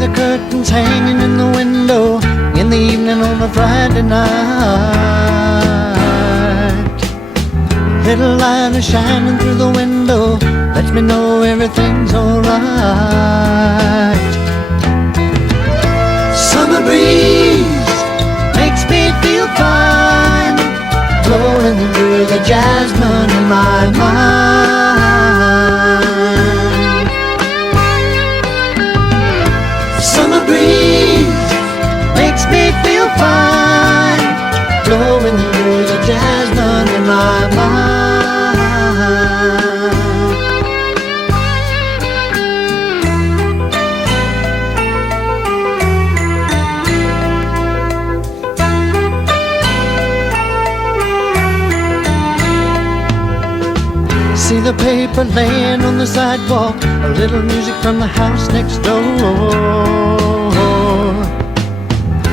the curtains hanging in the window in the evening on a Friday night. Little light is shining through the window, lets me know everything's alright. Summer breeze makes me feel fine, blowing through the jasmine in my mind. Summer breeze makes me feel fine, blowing through the jasmine in my mind. See the paper laying on the sidewalk, a little music from the house next door.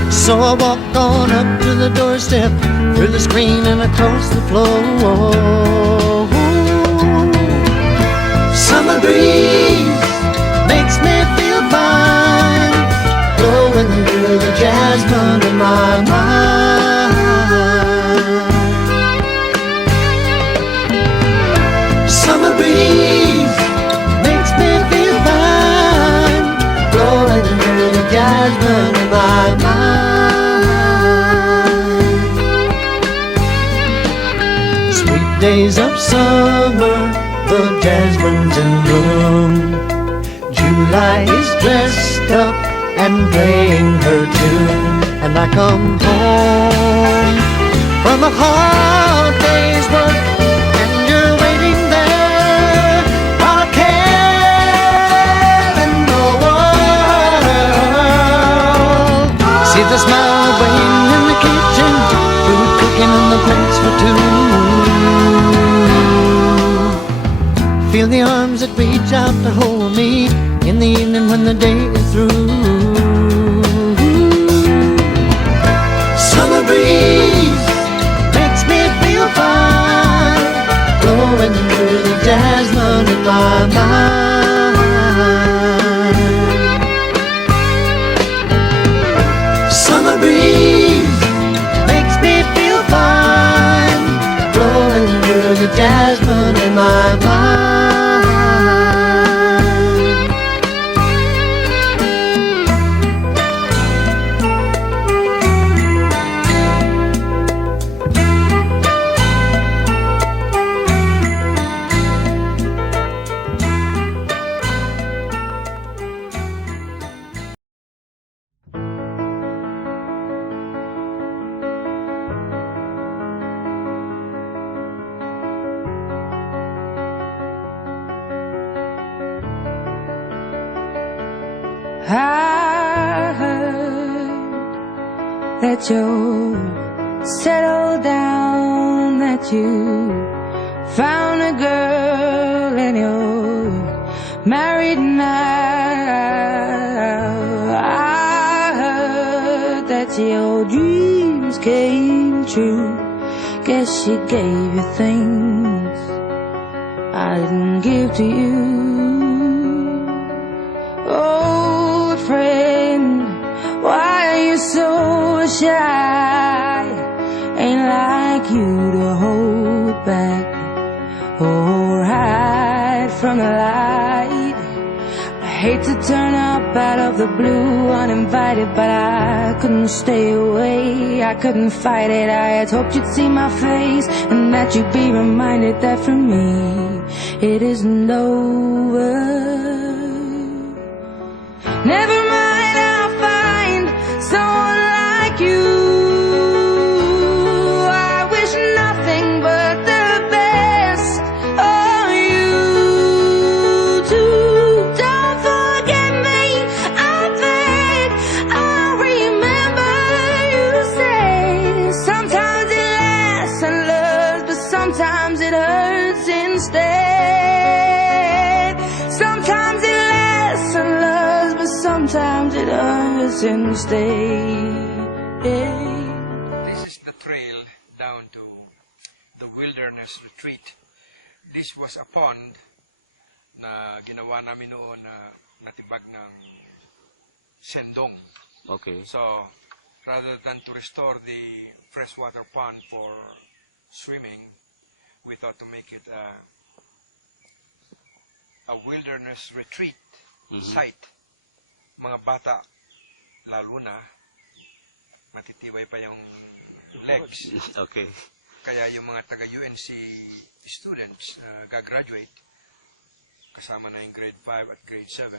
So I walk on up to the doorstep, through the screen and across the floor. Summer breeze makes me feel fine, blowing through the jasmine in my mind. Summer breeze makes me feel fine, blowing through the jasmine in my mind. Sweet days of summer, the jasmine's in bloom. July is dressed up and playing her tune, and I come home from a hard day's work, and you're waiting there while I care in the world. See the smile waiting in the kitchen, food cooking and the plates for two. Feel the arms that reach out to hold me in the evening when the day is through. Summer breeze makes me feel fine, blowing through the jasmine in my mind. Summer breeze makes me feel fine, blowing through the jasmine in my mind. I heard that you're settled down, that you found a girl and you're married now. I heard that your dreams came true. Guess she gave you things I didn't give to you. Old friend, why are you so shy? Ain't like you to hold back or hide from the light. I hate to turn up out of the blue uninvited, but I couldn't stay away, I couldn't fight it. I had hoped you'd see my face and that you'd be reminded that for me it isn't over. Never mind, I'll find someone like you. I wish nothing but the best of you too. Don't forget me, I beg. I remember you say sometimes it lasts and loves, but sometimes it hurts instead. Sometimes it lasts and loves, but sometimes it hurts instead. This is the trail down to the wilderness retreat. This was a pond na ginawa namin noon na natibag ng Sendong. Okay. So, rather than to restore the freshwater pond for swimming, we thought to make it a wilderness retreat site. Mga bata, lalo na, matitibay pa yung legs. Okay. Kaya yung mga taga-UNC students gagraduate, kasama na yung grade 5 at grade 7,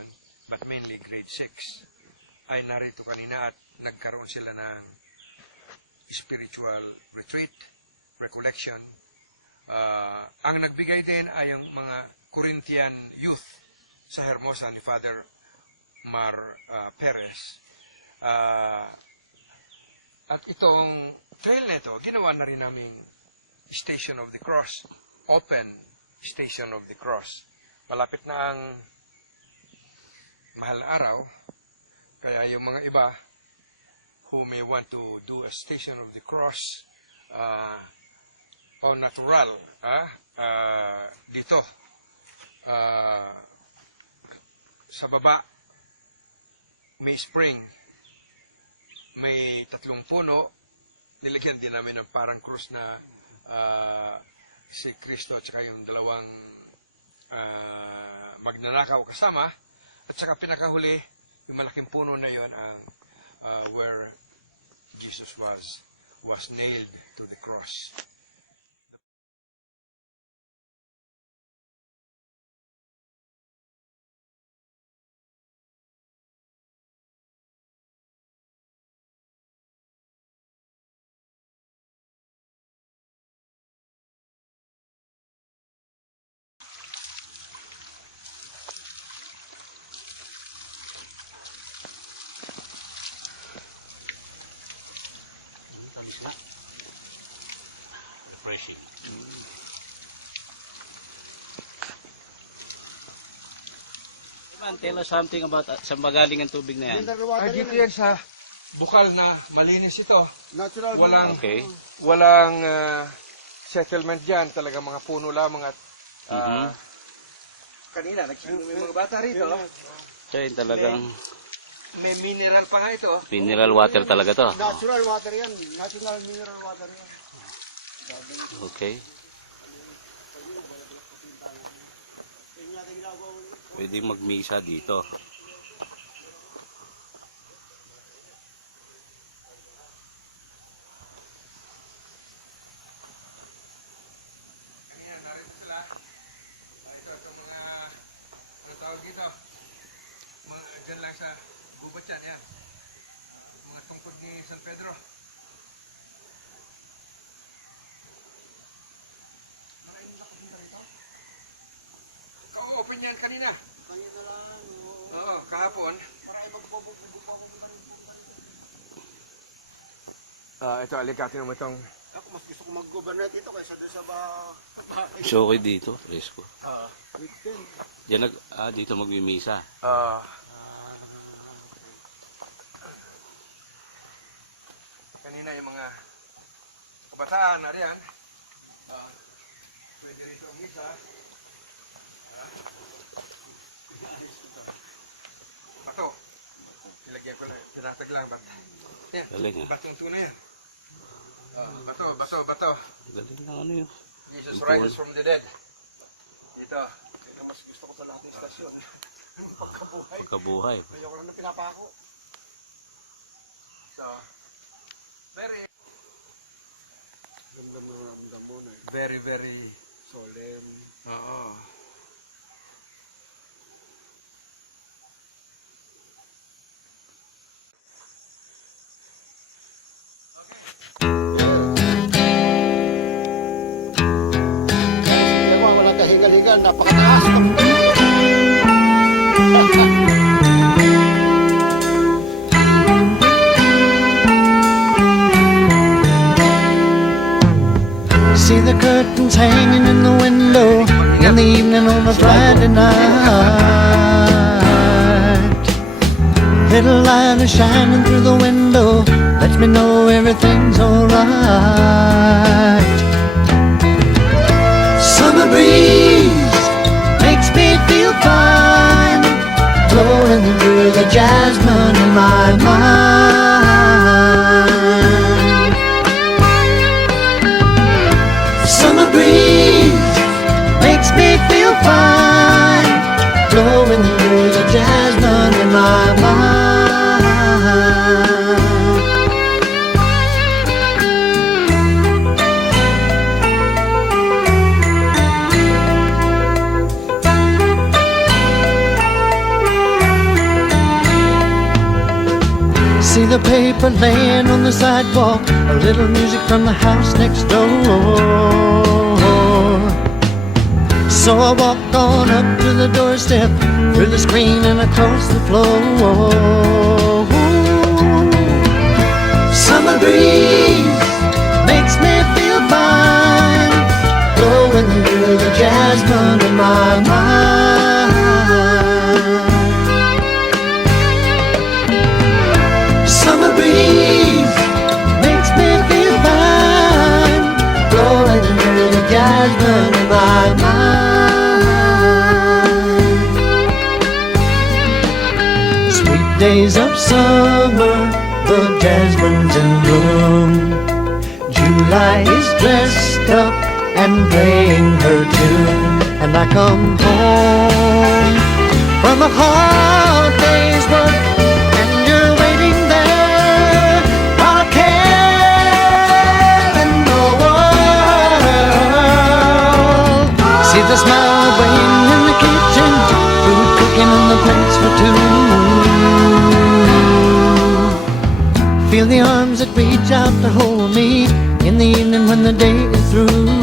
but mainly grade 6, ay narito kanina at nagkaroon sila ng spiritual retreat, recollection. Ang nagbigay din ay ang mga Corinthian youth sa Hermosa ni Father Mar Perez. At itong trail na ito, ginawa na rin naming Station of the Cross, open Station of the Cross. Malapit na ang mahal na araw, kaya yung mga iba who may want to do a Station of the Cross au natural dito sa baba may spring, may 3 puno, nilagyan din namin ng parang krus na si Kristo at saka yung dalawang magnanakaw kasama, at saka pinakahuli yung malaking puno na yon ang where Jesus was nailed to the cross. Refreshing. Man, tell us something about saan magaling ang tubig na yan. Ay, dito yan sa bukal na malinis ito. Natural. Okay. Walang settlement dyan, talaga mga puno lamang at kanina, may mga bata rito. So, yun talagang May mineral pa nga ito. mineral water talaga to. Natural water yan. Natural mineral water yan. Okay. Pwede magmisa dito. Kanina, narito sila. Ito mga, ano tawag dito? Mga, dyan lang sa gubat yan, yan. Mga tungkod ni San Pedro. Ka-open yan kanina. Kanina lang. Oo, kahapon. Ito, alikatin mo itong... Ako mas gusto ko mag-governate ito kaysa doon sa So, okay dito. Presko. weekend. Diyan dito magmimisa. Kanina yung mga kabataan na riyan. Pwede rito ang misa. Bato. Ilagyan ko na. Pinatag lang. Yan. Galing Batong tunay yan. Bato. Galing na ano yun. Jesus rises from the dead. Dito. Ito mas gusto ko sa lahat ng istasyon. Pagkabuhay. Pagkabuhay. Ayoko lang na pinapako. So, very, Ganda mo ramdam mo na. very Solemn. Oo. Kaya mo wala kahigal-higal. Napakataas. See the curtains hanging in the window in the evening on a Friday night. Little light is shining through the window, lets me know everything's alright. Summer breeze makes me feel fine, blowing through the jasmine in blowing through the jasmine in my mind. See the paper laying on the sidewalk, a little music from the house next door. So I walk on up to the doorstep, through the screen and across the floor. Summer breeze makes me feel fine, blowing through the jasmine in my mind. Summer breeze makes me feel fine, blowing through the jasmine in my mind. Sweet days of summer, the jasmine's in bloom. July is dressed up and playing her tune, and I come home from a hard day's work, and you're waiting there, not a care in the world. See the smile waiting in the kitchen, food cooking on the plates for two. Feel the arms that reach out to hold me in the evening when the day is through.